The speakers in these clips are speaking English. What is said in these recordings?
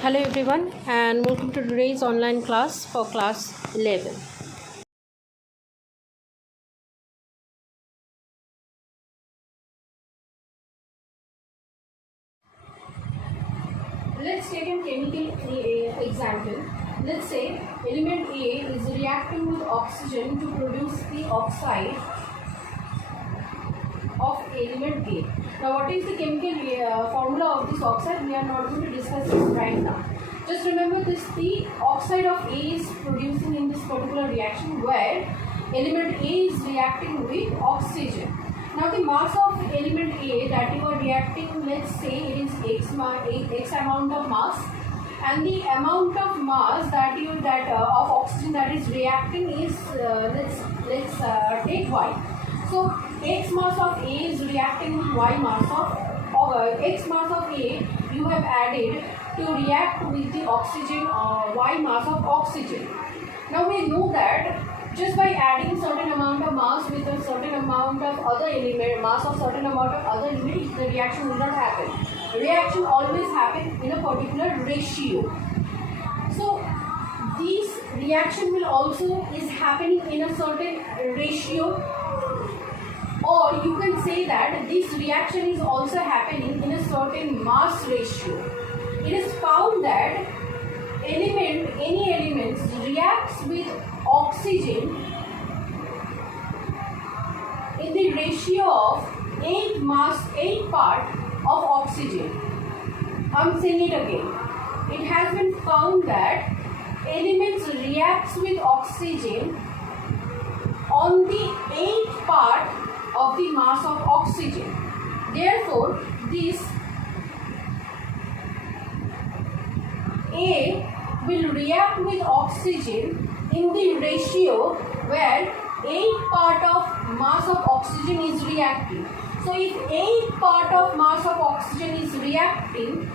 Hello everyone and welcome to today's online class for class 11. Let's take a chemical example. Let's say element A is reacting with oxygen to produce the oxide of element A. Now what is the chemical formula of this oxide? We are not going to discuss this right now. Just remember this, the oxide of A is producing in this particular reaction where element A is reacting with oxygen. Now the mass of element A that you are reacting, let's say it is X amount of mass, and the amount of mass that of oxygen that is reacting is let's take Y. So X mass of A is reacting with Y mass of X mass of A you have added to react with the oxygen Y mass of oxygen. Now we know that just by adding certain amount of mass with a certain amount of other element, mass of certain amount of other element, the reaction will not happen. Reaction always happens in a particular ratio. So this reaction will also is happening in a certain ratio, or you can say that this reaction is also happening in a certain mass ratio. It is found that any element reacts with oxygen in the ratio of 8 part of oxygen. I'm saying it again. It has been found that elements reacts with oxygen on the 8th part of the mass of oxygen. Therefore, this A will react with oxygen in the ratio where 8 part of mass of oxygen is reacting. So if 8 part of mass of oxygen is reacting,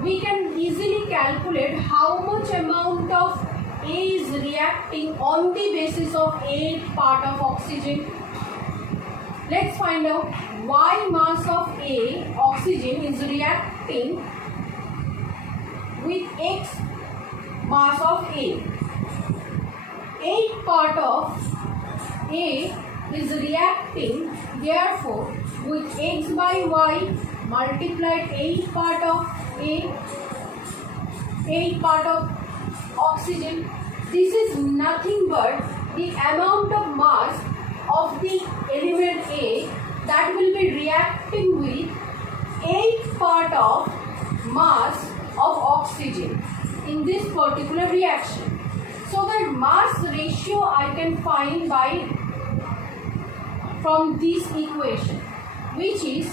we can easily calculate how much amount of A is reacting on the basis of 8 part of oxygen. Let's find out Y mass of A, oxygen, is reacting with X mass of A. 8 part of A is reacting, therefore, with X by Y multiplied 8 part of A, 8 part of oxygen. This is nothing but the amount of mass of the element A that will be reacting with 8 part of mass of oxygen in this particular reaction. So the mass ratio I can find from this equation, which is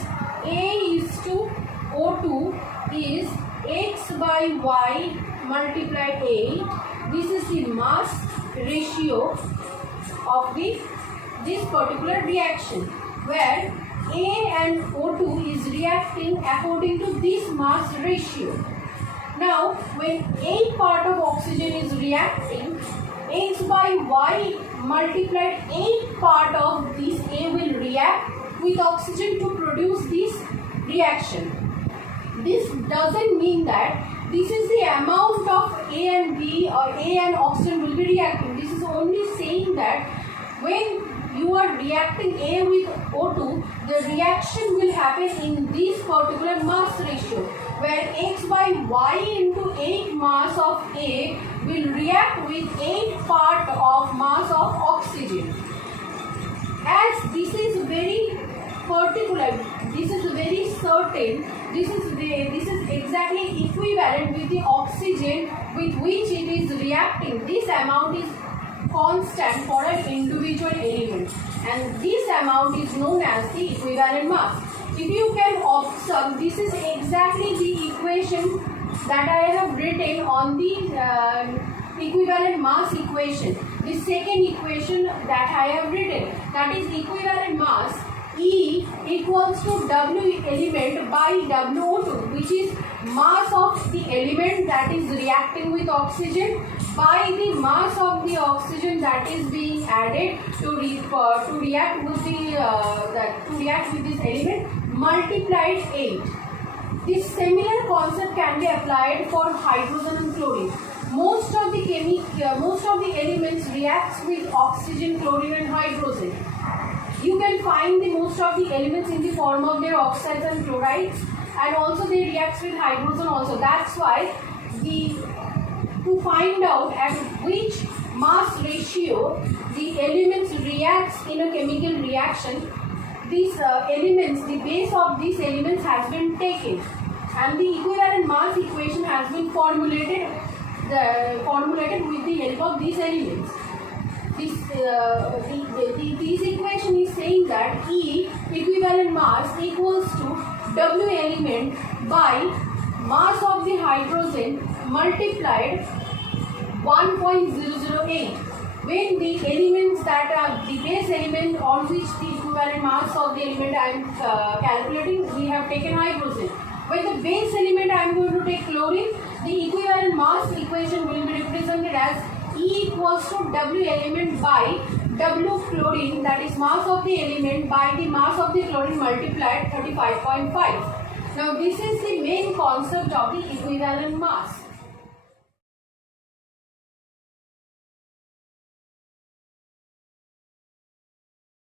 A is to O2 is X by Y multiplied 8. This is the mass ratio of this particular reaction where A and O2 is reacting according to this mass ratio. Now, when 8 part of oxygen is reacting, X by Y multiplied 8 part of this A will react with oxygen to produce this reaction. This doesn't mean that this is the amount of A and B or A and oxygen will be reacting. This is only saying that when you are reacting A with O2, the reaction will happen in this particular mass ratio where X by Y into 8 mass of A will react with 8 part of mass of oxygen. As this is very particular, this is very certain, this is exactly equivalent with the oxygen with which it is reacting. This amount is constant for an individual element, and this amount is known as the equivalent mass. If you can observe, this is exactly the equation that I have written on the equivalent mass equation. The second equation that I have written, that is equivalent mass E equals to W element by WO2, which is mass of the element that is reacting with oxygen by the mass of the oxygen that is being added to react with this element multiplied 8. This similar concept can be applied for hydrogen and chlorine. Most of the elements reacts with oxygen, chlorine and hydrogen. You can find the most of the elements in the form of their oxides and chlorides, and also they react with hydrogen also. That's why to find out at which mass ratio the elements reacts in a chemical reaction, these elements, the base of these elements has been taken, and the equivalent mass equation has been formulated with the help of these elements. This equation is saying that E equivalent mass equals to W element by mass of the hydrogen multiplied 1.008. When the elements that are the base element on which the equivalent mass of the element I am calculating, we have taken hydrogen. When the base element I am going to take chlorine, the equivalent mass equation will be represented as E equals to W element by W chlorine, that is mass of the element by the mass of the chlorine multiplied 35.5. Now this is the main concept of the equivalent mass.